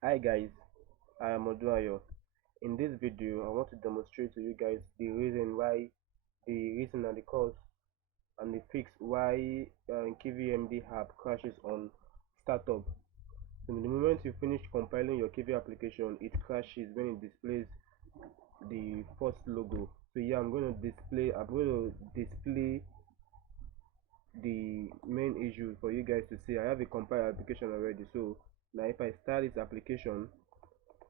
Hi guys, I am Odunayo. In this video, I want to demonstrate to you guys the reason and the cause and the fix why Kivy MD app crashes on startup. So the moment you finish compiling your Kivy application, it crashes when it displays the first logo. So yeah, I'm going to display the main issue for you guys to see. I have a compiled application already. So now if I start this application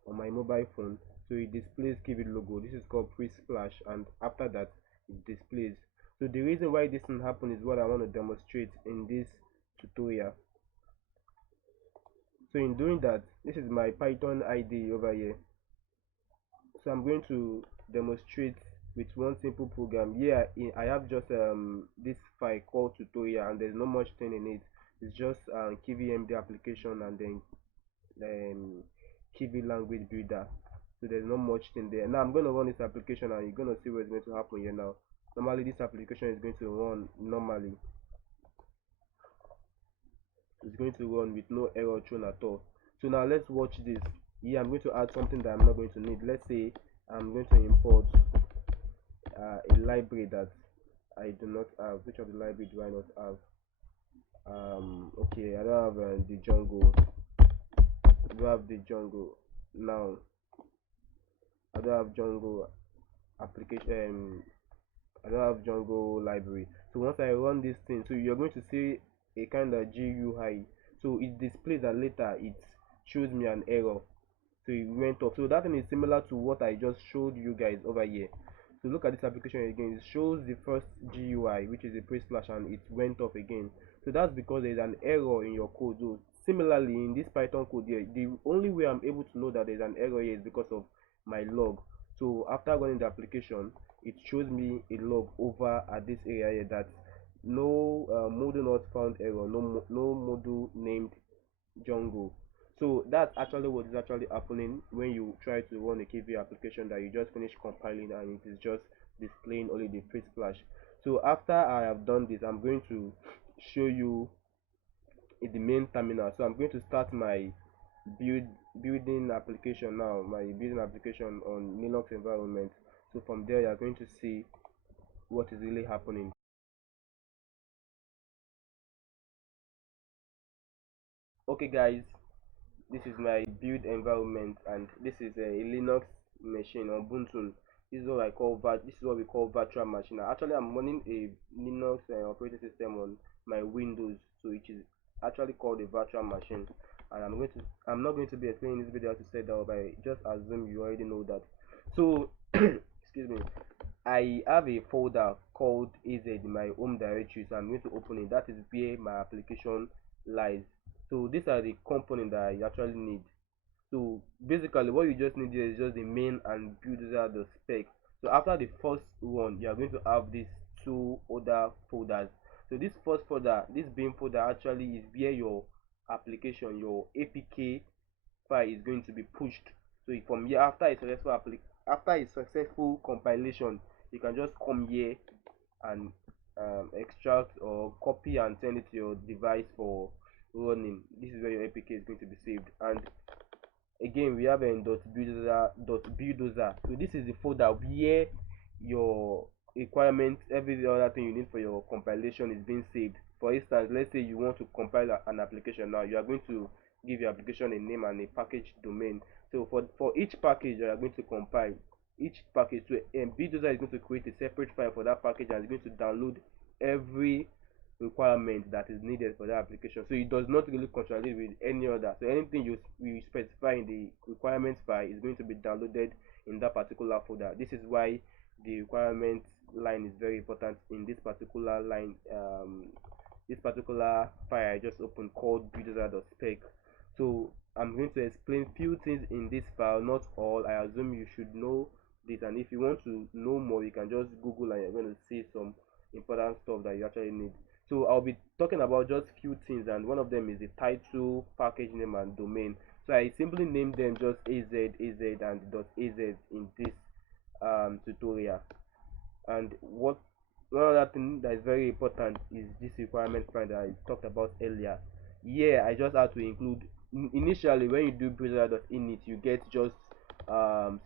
on my mobile phone, so it displays Kivy logo. This is called pre-splash, and after that it displays. So the reason why this can happen is what I want to demonstrate in this tutorial. So in doing that, this is my Python ID over here. So I'm going to demonstrate with one simple program. Here I have just this file called tutorial, and there's not much thing in it. It's just Kivy MD application and then um, Kivy language builder. So there's not much thing there. Now I'm going to run this application and you're going to see what's going to happen here now. Normally this application is going to run normally. It's going to run with no error thrown at all. So now let's watch this. Here I'm going to add something that I'm not going to need. Let's say I'm going to import a library that I do not have. Which of the library do I not have? Okay, I don't have the Django. I don't have the Django. Now I don't have Django application. I don't have Django library. So once I run this thing, so you're going to see a kind of GUI. So it displays that later it shows me an error. So it went off. So that thing is similar to what I just showed you guys over here. So look at this application again. It shows the first GUI, which is a pre-splash, and it went off again. So that's because there's an error in your code. So similarly, in this Python code here, the only way I'm able to know that there's an error here is because of my log. So after running the application, it shows me a log over at this area here that no module not found error, no module named Django. So that's actually what is actually happening when you try to run a KV application that you just finished compiling and it is just displaying only the face splash. So after I have done this, I'm going to show you in the main terminal. So I'm going to start my build building application now, my building application on Linux environment. So from there you're going to see what is really happening. Okay guys, this is my build environment and this is a Linux machine, Ubuntu. This is what I call this is what we call virtual machine. Actually I'm running a Linux operating system on my Windows, so it is actually called a virtual machine. And I'm not going to be explaining this video how to set that up. I just assume you already know that. So excuse me, I have a folder called AZ in my home directory, so I'm going to open it. That is where my application lies. So these are the components that I actually need. So basically what you just need here is just the main and builder the spec. So after the first one, you are going to have these two other folders. So this first folder, this bin folder actually is where your application, your APK file is going to be pushed. So from here, after a successful compilation, you can just come here and extract or copy and send it to your device for running. This is where your APK is going to be saved. And again we have a .buildozer. So this is the folder where your requirements, every other thing you need for your compilation is being saved. For instance, let's say you want to compile an application. Now you are going to give your application a name and a package domain. So for each package you are going to compile each package. So buildozer is going to create a separate file for that package and is going to download every requirement that is needed for that application. So it does not really contradict with any other. So anything you specify in the requirements file is going to be downloaded in that particular folder. This is why the requirement line is very important in this particular line. This particular file I just opened called buildozer.spec. So I'm going to explain few things in this file, not all. I assume you should know this, and if you want to know more, you can just Google and you're going to see some important stuff that you actually need. So I'll be talking about just few things, and one of them is the title, package name, and domain. So I simply named them just az, and .az in this tutorial. And one other thing that is very important is this requirement file that I talked about earlier. Here I just had to include initially when you do builder.init, you get just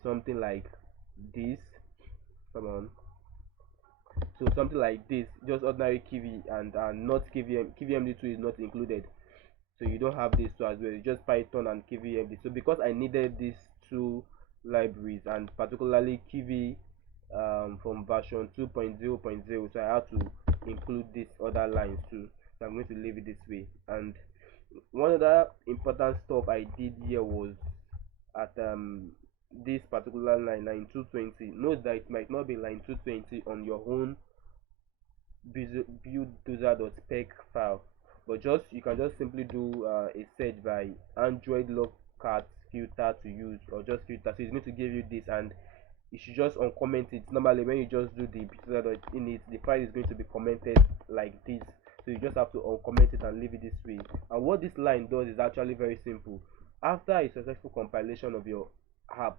something like this. Come on. So something like this, just ordinary Kivy, and not KVMD2 is not included. So you don't have these two as well. It's just Python and KVMD. So because I needed these two libraries, and particularly Kivy from version 2.0.0, so I had to include these other lines too. So I'm going to leave it this way. And one other important stuff I did here was at this particular line 220. Note that it might not be line 220 on your own buildozer.spec file, but just you can just simply do a search by Android logcat filter to use, or just filter. So it's going to give you this, and you should just uncomment it. Normally when you just do the buildozer.init, the file is going to be commented like this, so you just have to uncomment it and leave it this way. And what this line does is actually very simple. After a successful compilation of your app,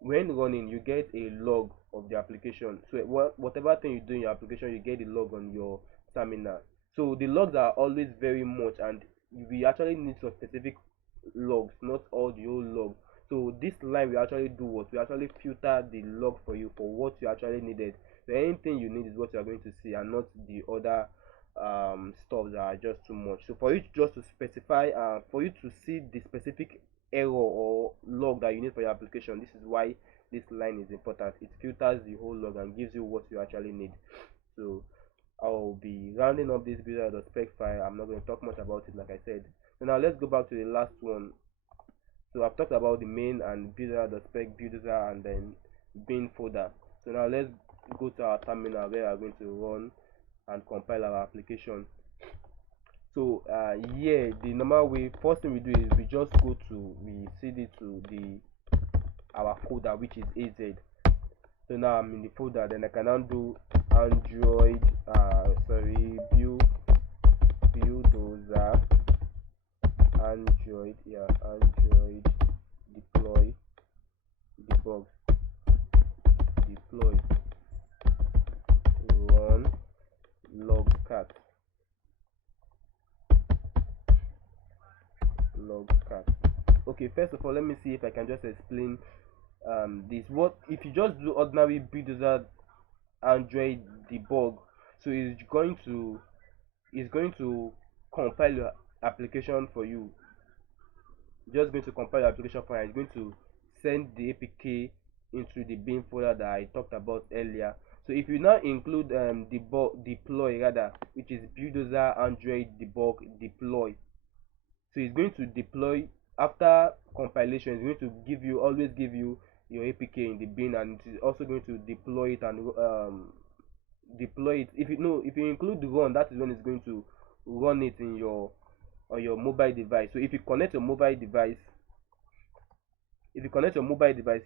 when running, you get a log of the application. So whatever thing you do in your application, you get a log on your terminal. So the logs are always very much, and we actually need some specific logs, not all the whole log. So this line we actually do what we actually filter the log for you for what you actually needed. So anything you need is what you are going to see, and not the other stuff that are just too much. So for you just to specify, for you to see the specific error or log that you need for your application, this is why this line is important. It filters the whole log and gives you what you actually need. So I'll be rounding up this builder.spec file. I'm not going to talk much about it, like I said. So now let's go back to the last one. So I've talked about the main and builder.spec, builder, and then bin folder. So now let's go to our terminal where we're going to run and compile our application. So yeah, the normal way, first thing we do is we just go to, we cd to the our folder, which is AZ. So now I'm in the folder, then I can now do Android buildozer, Android deploy debug deploy run logcat. Okay, first of all, let me see if I can just explain this. What if you just do ordinary buildozer Android debug? So it's going to compile your application for you. Just going to compile your application for you. It's going to send the APK into the bin folder that I talked about earlier. So if you now include deploy rather, which is buildozer Android debug deploy, so it's going to deploy after compilation. It's going to always give you your APK in the bin, and it is also going to deploy it and deploy it. If you include the run, that is when it's going to run it in your on your mobile device. So if you connect your mobile device,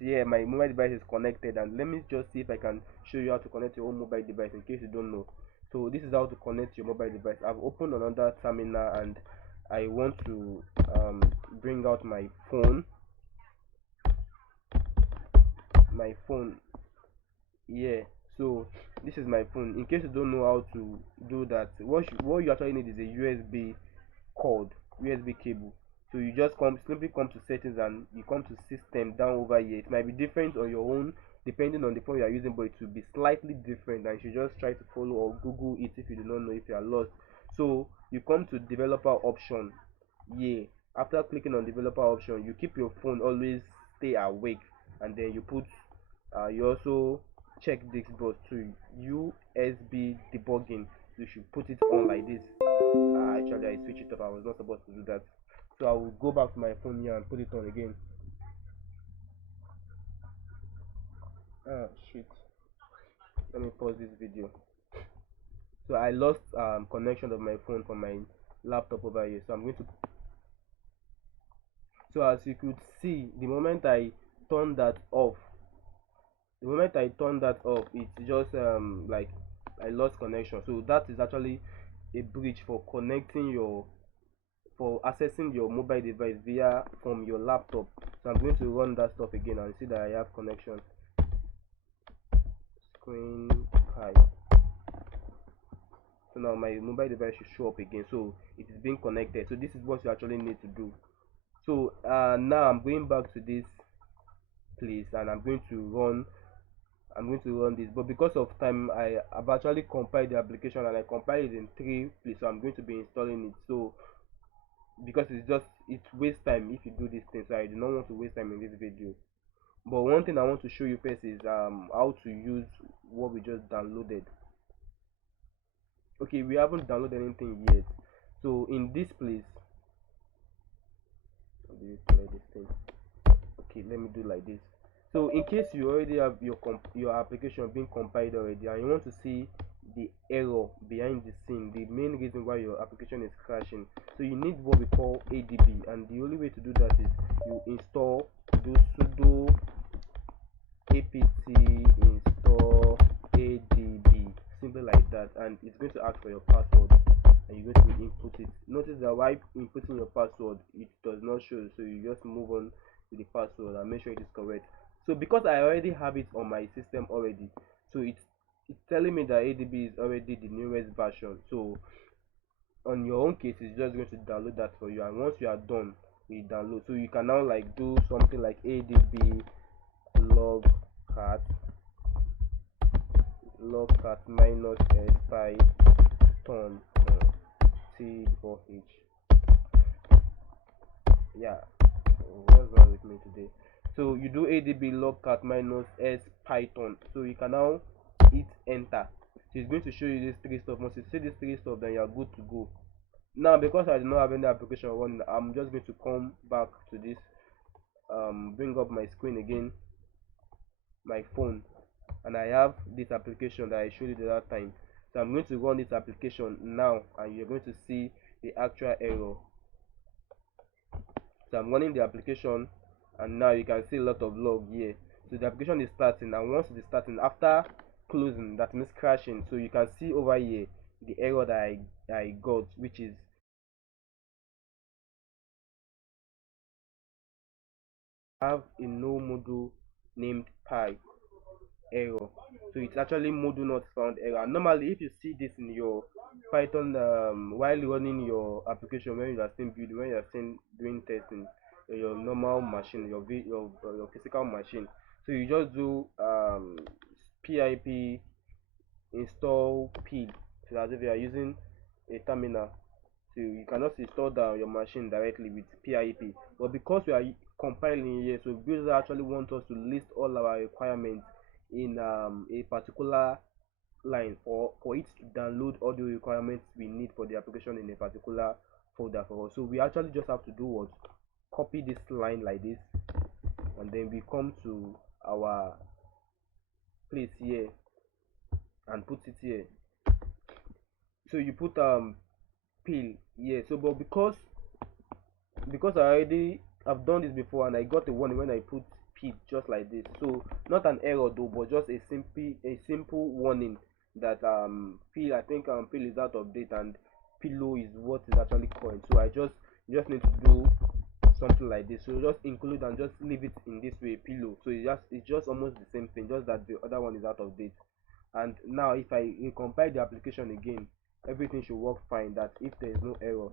yeah, my mobile device is connected, and let me just see if I can show you how to connect your own mobile device in case you don't know. So this is how to connect your mobile device. I've opened another terminal and I want to bring out my phone. Yeah, so this is my phone. In case you don't know how to do that, what you actually need is a USB cable. So you just simply come to settings, and you come to system down over here. It might be different on your own depending on the phone you are using, but it will be slightly different, and you should just try to follow or Google it if you do not know, if you are lost. So you come to developer option. Yeah, after clicking on developer option, you keep your phone always stay awake, and then you put you also check this box to USB debugging. You should put it on like this. Actually I switched it up, I was not supposed to do that. So I will go back to my phone here and put it on again. Shit, let me pause this video. So I lost connection of my phone from my laptop over here, so I'm going to, so as you could see, the moment I turn that off, it's just like I lost connection. So that is actually a bridge for accessing your mobile device via from your laptop. So I'm going to run that stuff again and see that I have connection. Screen high. So now my mobile device should show up again, so it is being connected. So this is what you actually need to do. So now I'm going back to this place and I'm going to run this, but because of time have actually compiled the application and I compiled it in three places, so I'm going to be installing it. So because it wastes time if you do this thing, so I do not want to waste time in this video. But one thing I want to show you first is how to use what we just downloaded. Okay, we haven't downloaded anything yet, so in this place, how do you play this thing? Okay, let me do like this. So in case you already have your application being compiled already and you want to see the error behind the scene, the main reason why your application is crashing, so you need what we call adb, and the only way to do that is you do sudo apt install adb, simple like that, and it's going to ask for your password and you're going to input it. Notice that while inputting your password it does not show, so you just move on to the password and make sure it is correct. So because I already have it on my system already, so it's telling me that adb is already the newest version. So on your own case it's just going to download that for you, and once you are done with download, so you can now like do something like adb logcat minus s python t before h. Yeah, what's wrong with me today? So you do adb logcat minus s python, so you can now hit enter. So it's going to show you these three stuff. Once you see these three stuff, then you are good to go. Now because I do not have any application running, I'm just going to come back to this, bring up my screen again, my phone, and I have this application that I showed you the other time. So I'm going to run this application now and you're going to see the actual error. So I'm running the application and now you can see a lot of log here. So the application is starting, and once it is starting, after closing, that means crashing. So you can see over here the error that I got, which is have a no module named pi error. So it's actually module not found error. Normally if you see this in your python while running your application, when you are still building, when you are still doing testing on your normal machine, your physical machine, so you just do pip install pid, so as if you are using a terminal. So you cannot install that on your machine directly with pip, but because we are compiling here, so builder actually want us to list all our requirements in a particular line for it to download all the requirements we need for the application in a particular folder for us. So we actually just have to do what, copy this line like this, and then we come to our place here and put it here. So you put pil here. So but because I already have done this before and I got a warning when I put pid just like this, so not an error though, but just a simple warning that pil, I think pil is out of date and pillow is what is actually current. So I just need to do something like this. So just include and just leave it in this way, pillow. So it's just almost the same thing, just that the other one is out of date. And now if I recompile the application again, everything should work fine, that if there is no error.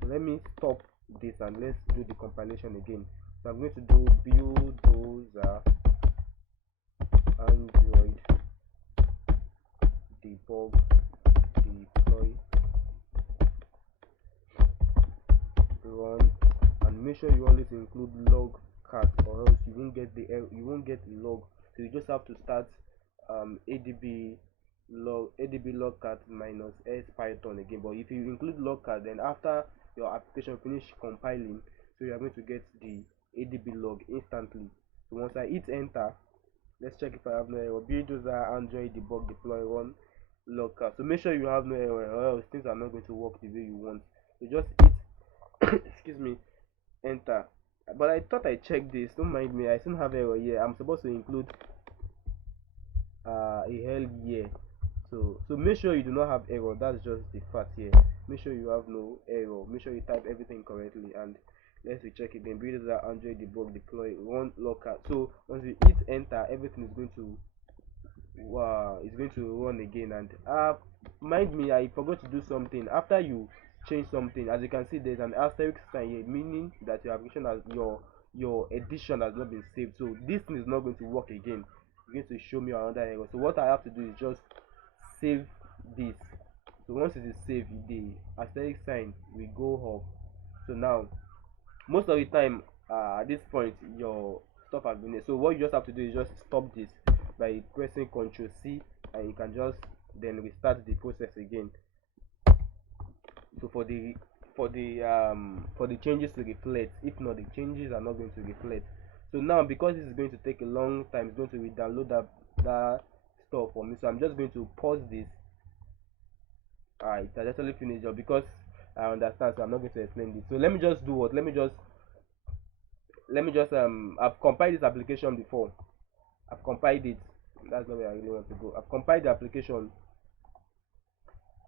So let me stop this and let's do the compilation again. So I'm going to do bulldozer android debug deploy run, and make sure you always include log cat, or else you won't get the error, you won't get the log. So you just have to start adb logcat minus s python again. But if you include logcat, then after your application finish compiling, so you are going to get the adb log instantly. So once I hit enter, let's check if I have no error. Bulldozer android debug deploy run logcat. So make sure you have no error, or else things are not going to work the way you want. So just hit excuse me, enter. But I thought I checked this, don't mind me, I still have error here. I'm supposed to include a hell year. So make sure you do not have error. That's just the fact here. Make sure you have no error. Make sure you type everything correctly, and let's recheck again. Builder android debug deploy run logcat. So once you hit enter, everything is going to run again. And mind me, I forgot to do something. After you change something, as you can see there's an asterisk sign here, meaning that your application has your edition has not been saved. So this thing is not going to work again. It's going to show me another error. So what I have to do is just save this. So once it is saved, the asterisk sign will go off. So now most of the time, at this point your stuff has been. So what you just have to do is just stop this by pressing Ctrl C, and you can just then restart the process again. So for the changes to reflect, if not, the changes are not going to reflect. So now, because this is going to take a long time, it's going to re-download that stuff for me. So I'm just going to pause this. It has actually finished up because I understand, so I'm not going to explain this. So let me just do what, let me just I've compiled this application before. I've compiled it. That's not where I really want to go. I've compiled the application,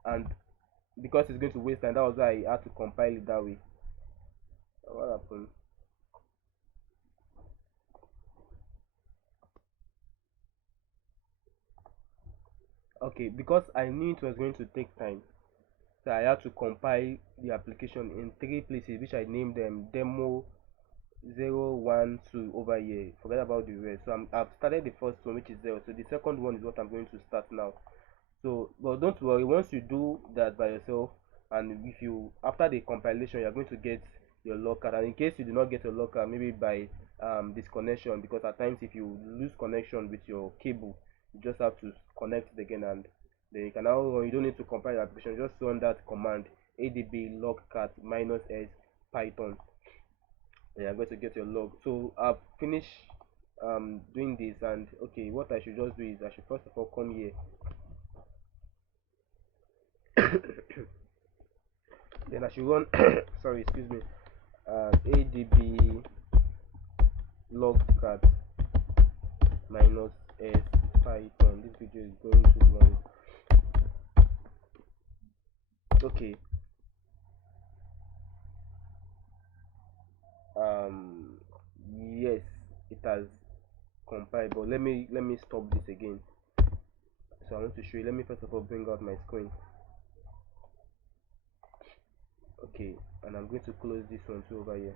and because it's going to waste time, that was why I had to compile it that way. What happened? Okay, because I knew it was going to take time, so I had to compile the application in three places, which I named them demo 0, 1, 2 over here. Forget about the rest. So I've started the first one, which is 0. So the second one is what I'm going to start now. So, but don't worry, once you do that by yourself, and if you after the compilation, you're going to get your log card. And in case you do not get your log card, maybe by disconnection, because at times if you lose connection with your cable, you just have to connect it again, and then you can now run. You don't need to compile your application, just run that command adb logcat -s python, and you're going to get your log. So I've finished doing this, and okay, what I should just do is I should first of all come here. Then I should run sorry, excuse me, adb logcat -s python. This video is going too long. Okay, yes, it has compiled, but let me stop this again. So I want to show you. Let me first of all bring out my screen. Okay, and I'm going to close this one too over here.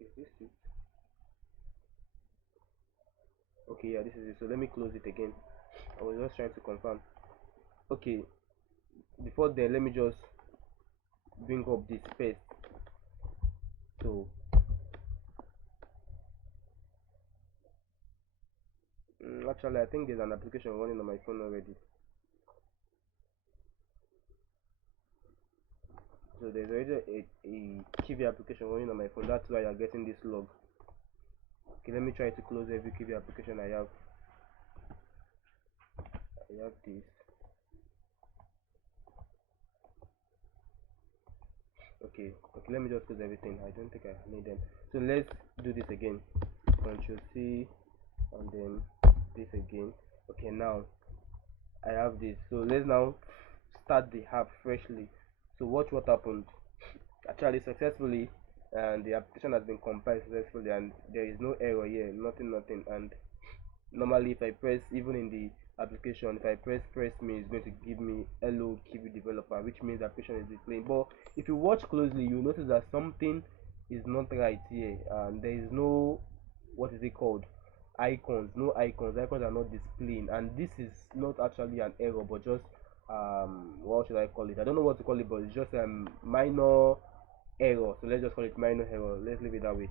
Is this it? Okay, yeah, this is it. So let me close it again. I was just trying to confirm. Okay, before then, let me just bring up this first. So actually, I think there's an application running on my phone already. So there's already a Kivy application running on my phone. That's why you're getting this log. Okay, let me try to close every Kivy application I have. I have this. Okay, let me just close everything. I don't think I need them. So let's do this again. Ctrl C, and then this again. Okay, now I have this. So let's now start the app freshly. So watch what happened. Actually, successfully, and the application has been compiled successfully, and there is no error here, nothing. And normally, if I press, even in the application, if I press me, it's going to give me hello Kivy developer, which means the application is displaying. But if you watch closely, you notice that something is not right here, and there is no, what is it called, icons. No icons are not displaying, and this is not actually an error, but just what should I call it? I don't know what to call it, but it's just minor error. So let's just call it minor error. Let's leave it that way.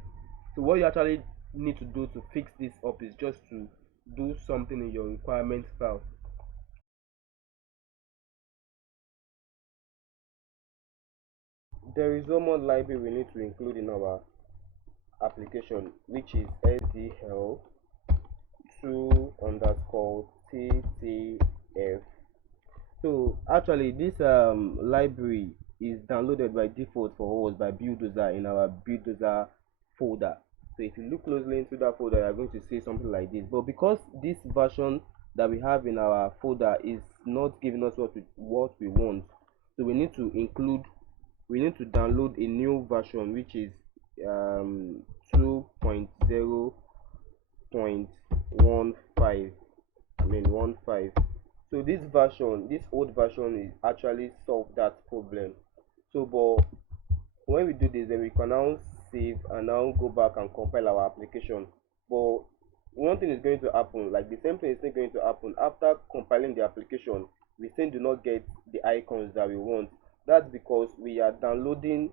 So what you actually need to do to fix this up is just to do something in your requirements file. There is one more library we need to include in our application, which is sdl 2 underscore ttf. So actually this library is downloaded by default for us by bulldozer in our bulldozer folder. So if you look closely into that folder, you're going to see something like this. But because this version that we have in our folder is not giving us what we want, so we need to download a new version, which is 2.0.15. mean 1.5. So this version, this old version, is actually solve that problem. So but when we do this, then we can now save and now go back and compile our application. But one thing is going to happen, like the same thing is still going to happen after compiling the application. We still do not get the icons that we want. That's because we are downloading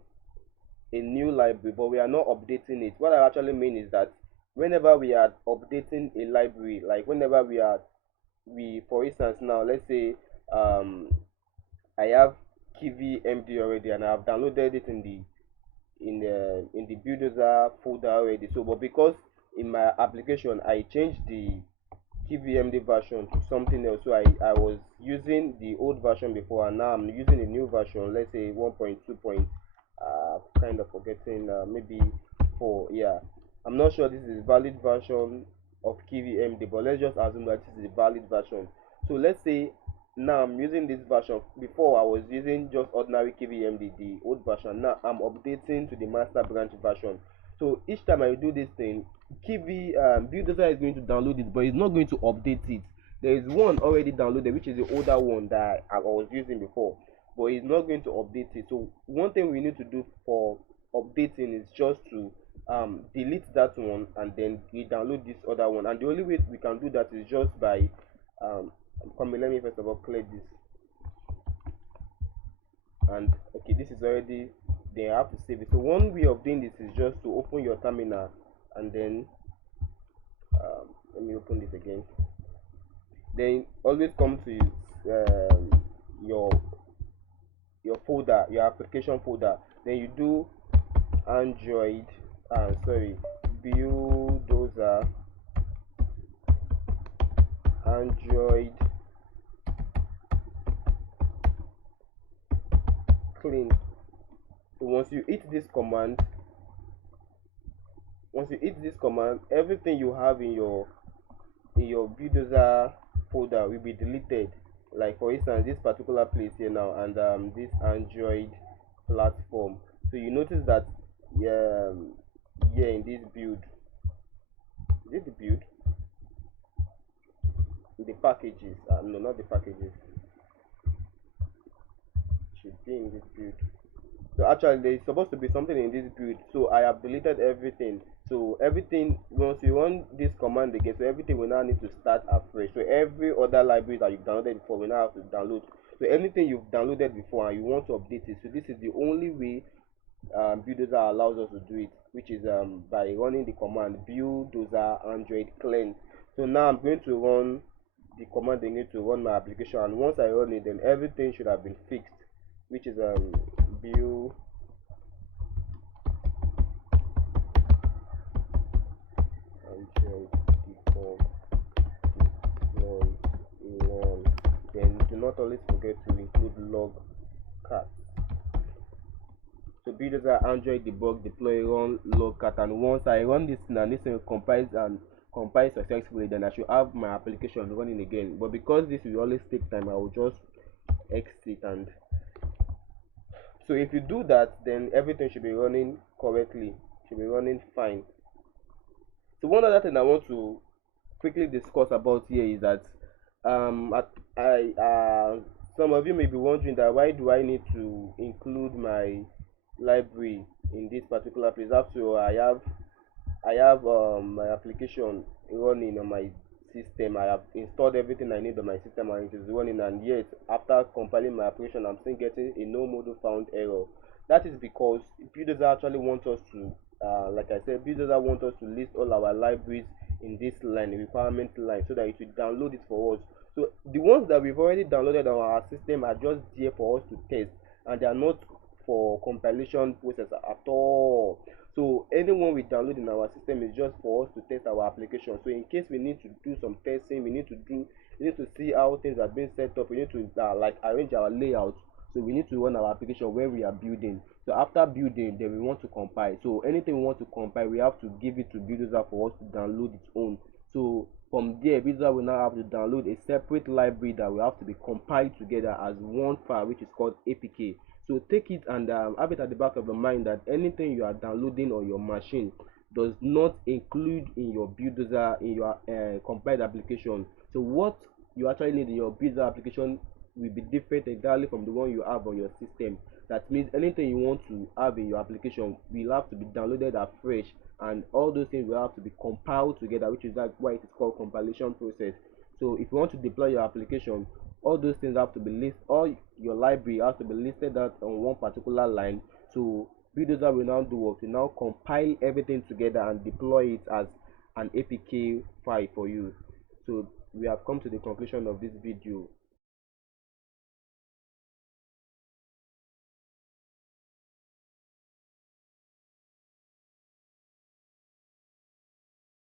a new library, but we are not updating it. What I actually mean is that whenever we are updating a library, like whenever we for instance, now let's say I have Kivy MD already and I have downloaded it in the buildozer folder already. So but because in my application I changed the KVMD version to something else, so I was using the old version before and now I'm using a new version, let's say 1.2 point kind of forgetting, maybe 4. Yeah, I'm not sure this is a valid version of KVMD, but let's just assume that this is a valid version. So let's say now I'm using this version. Before I was using just ordinary KVMD, the old version. Now I'm updating to the master branch version. So each time I do this thing, Kivy buildozer is going to download it, but it's not going to update it. There is one already downloaded, which is the older one that I was using before, but it's not going to update it. So one thing we need to do for updating is just to delete that one and then we download this other one. And the only way we can do that is just by come let me first of all clear this. And okay, this is already, they have to save it. So one way of doing this is just to open your terminal and then let me open this again. Then always come to your folder, your application folder. Then you do Android buildozer Android clean. So once you hit this command, everything you have in your buildozer folder will be deleted. Like for instance, this particular place here now, and this Android platform. So you notice that here in this build, is it the build? The packages, no, not the packages. Should be in this build. So actually there is supposed to be something in this build, so I have deleted everything. So everything, once you run this command again, so everything will now need to start afresh. So every other library that you've downloaded before will now have to download. So anything you've downloaded before and you want to update it, so this is the only way buildozer allows us to do it, which is by running the command buildozer Android clean. So now I'm going to run the command again to run my application, and once I run it, then everything should have been fixed, which is build Android default one. Then do not always forget to include log cat. So buildozer Android debug deploy run log cat, and once I run this and this thing compiles successfully, then I should have my application running again. But because this will always take time, I will just exit. And so if you do that, then everything should be running correctly, should be running fine. So one other thing I want to quickly discuss about here is that some of you may be wondering that why do I need to include my library in this particular place. After all, I have my application running on my system. I have installed everything I need on my system and it is running, and yet after compiling my application I'm still getting a no module found error. That is because buildozer actually want us to like I said, buildozer want us to list all our libraries in this line, requirement line, so that it will download it for us. So the ones that we've already downloaded on our system are just there for us to test, and they are not for compilation process at all. So anyone we download in our system is just for us to test our application. So in case we need to do some testing, we need to see how things are being set up. We need to like arrange our layout. So we need to run our application when we are building. So after building, then we want to compile. So anything we want to compile, we have to give it to buildozer for us to download its own. So from there, buildozer will now have to download a separate library that will have to be compiled together as one file, which is called APK. So take it and have it at the back of your mind that anything you are downloading on your machine does not include in your buildozer, in your compiled application. So what you actually need in your business application will be different entirely from the one you have on your system. That means anything you want to have in your application will have to be downloaded afresh, and all those things will have to be compiled together, which is like why it is called compilation process. So if you want to deploy your application, all those things have to be listed, all your library has to be listed out on one particular line. So builder will now do what? Will now compile everything together and deploy it as an APK file for you. So we have come to the conclusion of this video.